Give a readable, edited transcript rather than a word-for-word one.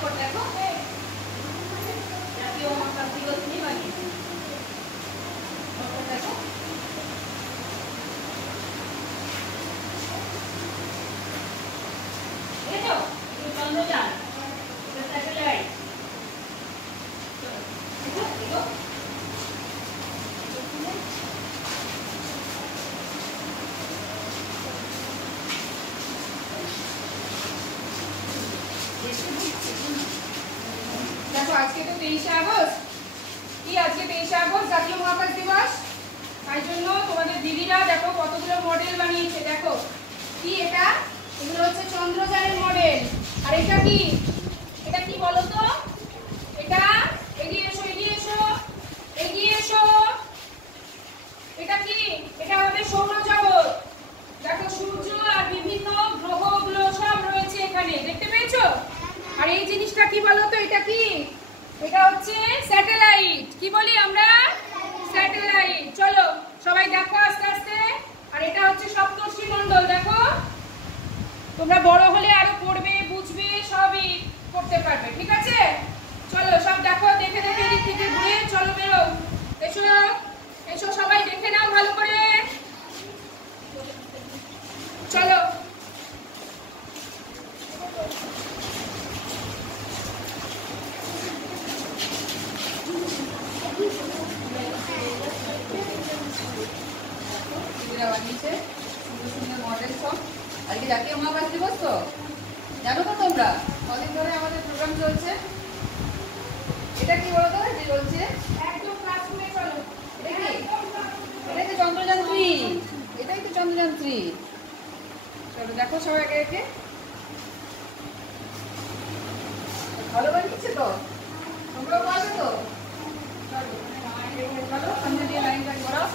পরপর দেখো জাতীয় মহাকাশ দিবস নিয়ে বানিয়েছি। দেখো চন্দ্রযান, স্যাটেলাইট। দেখো আজকে তো 23শে আগস্ট। কি আজকে 23শে আগস্ট জাতীয় মহাকাশ দিবস। তাই জন্য তোমাদের দিদিরা দেখো কতগুলো মডেল বানিয়েছে। দেখো কি এটা, এগুলো হচ্ছে চন্দ্রযানের মডেল। আর এটা কি, এটা কি বলো তো? এটা এগিয়ে এসো, এগিয়ে এসো, এগিয়ে এসো। এটা কি? এটা আমাদের সৌরজগৎ। দেখো সূর্য আর বিভিন্ন গ্রহগুলো সব রয়েছে এখানে, দেখতে পেয়েছো? আর এই জিনিসটা কি বলো তো? এটা কি? এটা হচ্ছে স্যাটেলাইট। কি বলি আমরা? স্যাটেলাইট। চলো সবাই দেখো আস্তে আস্তে। আর এটা হচ্ছে সপ্তর্ষি মণ্ডল। দেখো তোমরা বড় হলে আরো পড়বে, বুঝবে, সবই করতে পারবে। ঠিক আছে, চলো সব দেখো, দেখে দেখে এদিক থেকে ঘুরে চলো, বেরো। এসো এসো, সবাই দেখে নাও ভালো করে। চলো বানিয়েছে সুন্দর সুন্দর মডেল সব। আজকে জাতীয় মহাকাশ দিবস তো, জানো তো তোমরা? কদিন ধরে আমাদের প্রোগ্রাম চলছে। এটা কি বলো তো? যে চলছে একদম ক্লাসরুমে। চলো এটা কি? এটাই তো চন্দ্রযান 3। এটাই তো চন্দ্রযান 3। চলো দেখো সবাই একে একে। ভালো বানিয়েছে তো, তোমরাও পারবে তো। চলো চলো সামনে দিয়ে লাইন করাও।